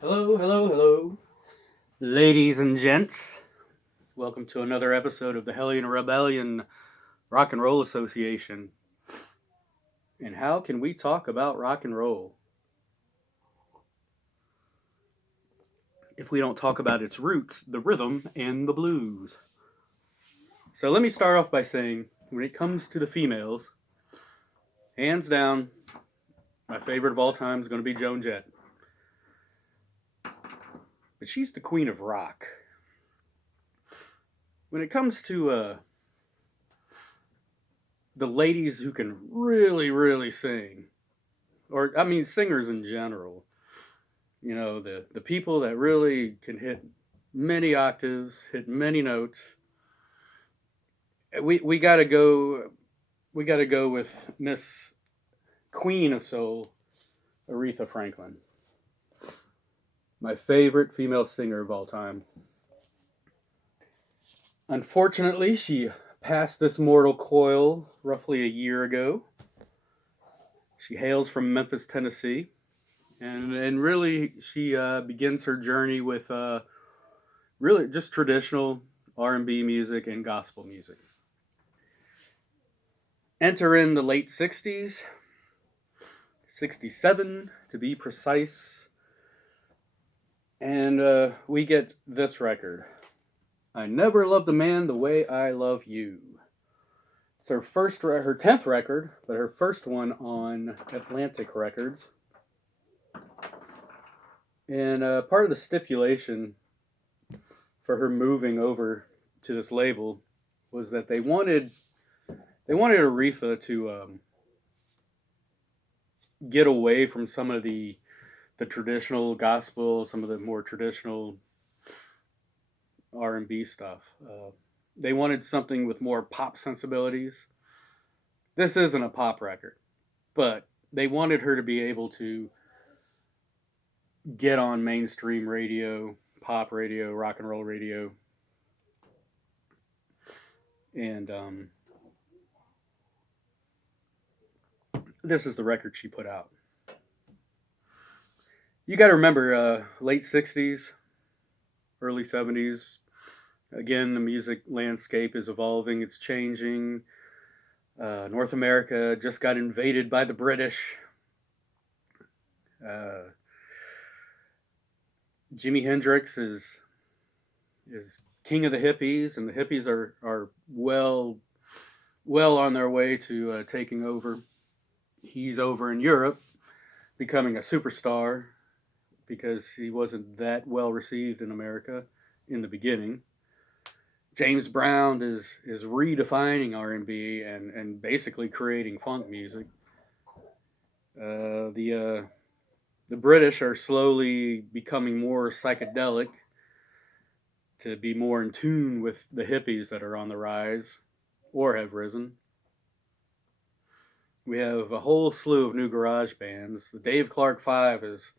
Hello, hello, hello, ladies and gents. Welcome to another episode of the Hellion Rebellion Rock and Roll Association. And how can we talk about rock and roll if we don't talk about its roots, the rhythm, and the blues? So let me start off by saying, when it comes to the females, hands down, my favorite of all time is going to be Joan Jett. But she's the queen of rock. When it comes to the ladies who can really, really sing, or I mean singers in general, the people that really can hit many octaves, hit many notes. We gotta go with Miss Queen of Soul, Aretha Franklin, my favorite female singer of all time. Unfortunately, she passed this mortal coil roughly a year ago. She hails from Memphis, Tennessee, and really she begins her journey with really just traditional R&B music and gospel music. Enter in the late 60s, 67 to be precise, and we get this record. I Never Loved a Man the Way I Love You. It's her 10th record, but her first one on Atlantic Records. And part of the stipulation for her moving over to this label was that they wanted Aretha to get away from some of the traditional gospel, some of the more traditional R&B stuff. They wanted something with more pop sensibilities. This isn't a pop record, but they wanted her to be able to get on mainstream radio, pop radio, rock and roll radio, and this is the record she put out. You got to remember, late 60s, early 70s. Again, the music landscape is evolving, it's changing. North America just got invaded by the British. Uh, Jimi Hendrix is king of the hippies, and the hippies are well on their way to taking over. He's over in Europe, becoming a superstar because he wasn't that well received in America in the beginning. James Brown is redefining R&B and basically creating funk music. The British are slowly becoming more psychedelic to be more in tune with the hippies that are on the rise or have risen. We have a whole slew of new garage bands. The Dave Clark Five is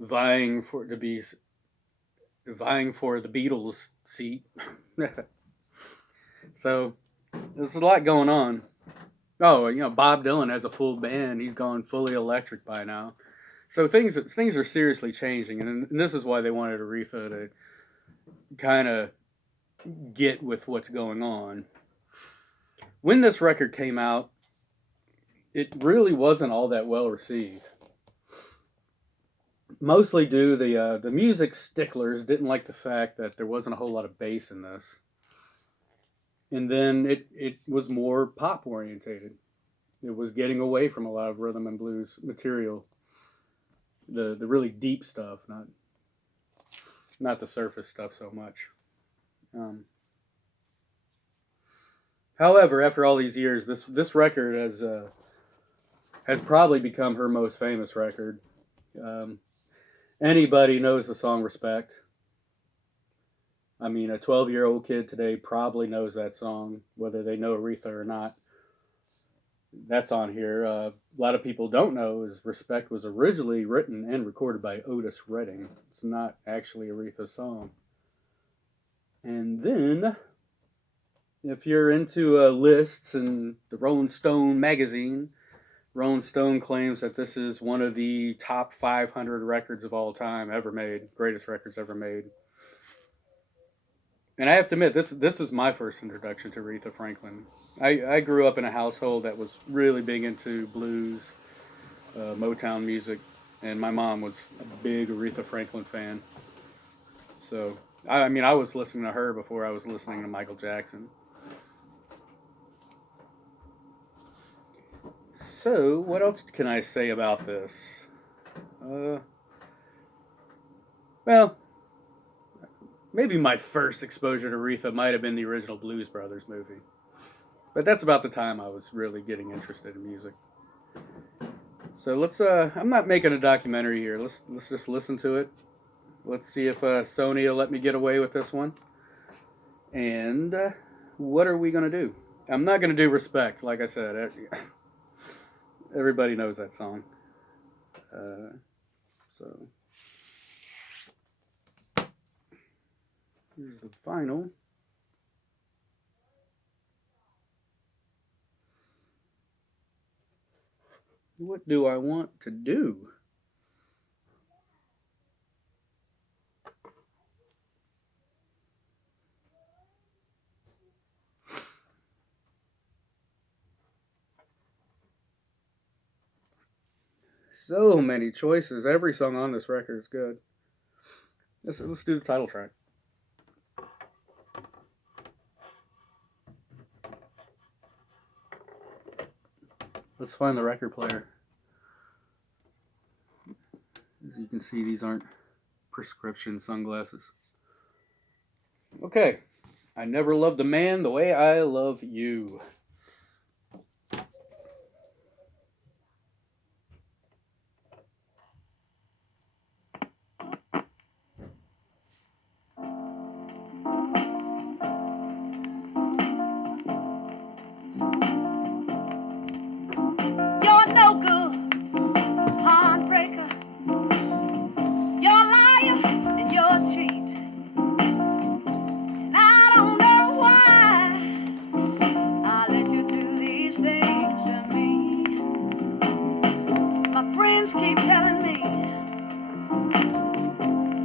vying for to be vying for the Beatles seat. So there's a lot going on. Oh, Bob Dylan has a full band. He's gone fully electric by now. So things are seriously changing, and this is why they wanted Aretha to kind of get with what's going on. When this record came out, it really wasn't all that well received. Mostly due the music sticklers didn't like the fact that there wasn't a whole lot of bass in this, and then it was more pop orientated. It was getting away from a lot of rhythm and blues material, the really deep stuff, not the surface stuff so much. Um, However, after all these years, this record has probably become her most famous record. Um, Anybody knows the song "Respect." I mean, a 12-year-old kid today probably knows that song, whether they know Aretha or not. That's on here. A lot of people don't know is "Respect" was originally written and recorded by Otis Redding. It's not actually Aretha's song. And then, if you're into lists and the Rolling Stone magazine, Rolling Stone claims that this is one of the top 500 records of all time ever made, greatest records ever made. And I have to admit, this is my first introduction to Aretha Franklin. I grew up in a household that was really big into blues, Motown music, and my mom was a big Aretha Franklin fan. So, I mean, I was listening to her before I was listening to Michael Jackson. So, what else can I say about this? Well, maybe my first exposure to Aretha might have been the original Blues Brothers movie. But that's about the time I was really getting interested in music. So let's I'm not making a documentary here. Let's just listen to it. Let's see if Sony will let me get away with this one. And what are we going to do? I'm not going to do Respect, like I said. Everybody knows that song. So here's the final. What do I want to do? So many choices. Every song on this record is good. Let's do the title track. Let's find the record player. As you can see, these aren't prescription sunglasses. Okay. I never loved a man the way I love you. You're no good, heartbreaker. You're a liar and you're a cheat. And I don't know why I let you do these things to me. My friends keep telling me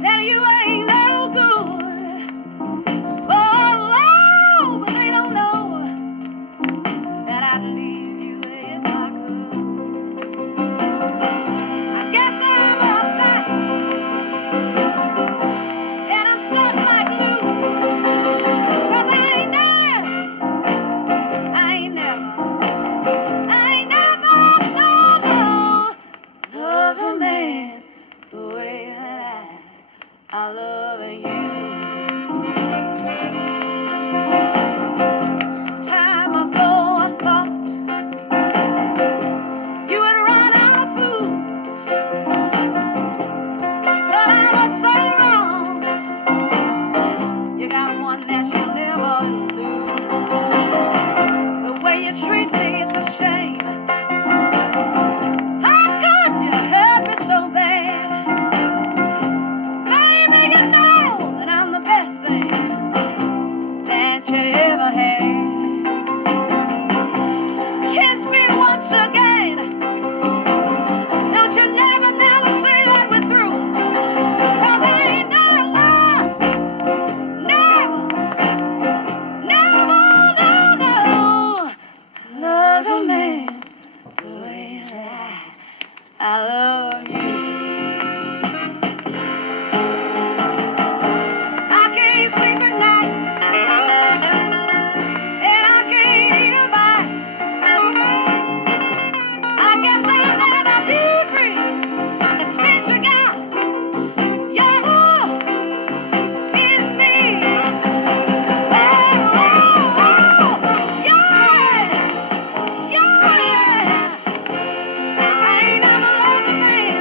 that you ain't no good. Oh, but they don't know that I'd leave you if I could. I guess I'm uptight and I'm stuck like glue. 'Cause I ain't never, no, loved a man the way that I love you. Some time ago I thought you had run out of food, but I was so wrong. You got one that you'll never lose. The way you treat me is a shame. How could you hurt me so bad? Baby, you know that I'm the best thing that you ever had. Kiss me once again. Don't you never say that we're through. 'Cause I ain't never loved a man the way that I love you. I can't sleep at night, and I can't eat a bite. I guess I'll never be free since you got your hooks in me. Yeah, yeah. I ain't never loved a man.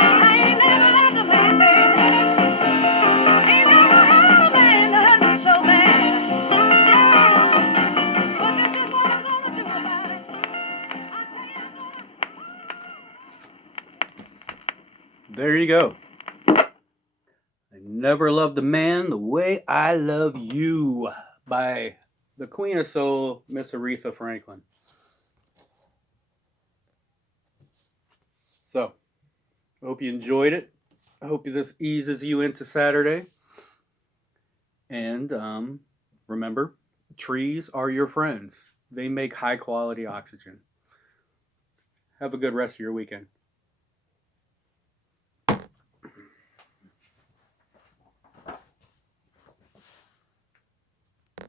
I ain't never loved a man, baby. Ain't never had a man that hurt me so bad. No, but this is what I'm gonna do about it. I tell you, I'm gonna. There you go. I never loved a man the way I love you by the Queen of Soul, Miss Aretha Franklin. Hope you enjoyed it. I hope this eases you into Saturday. And remember, trees are your friends. They make high quality oxygen. Have a good rest of your weekend.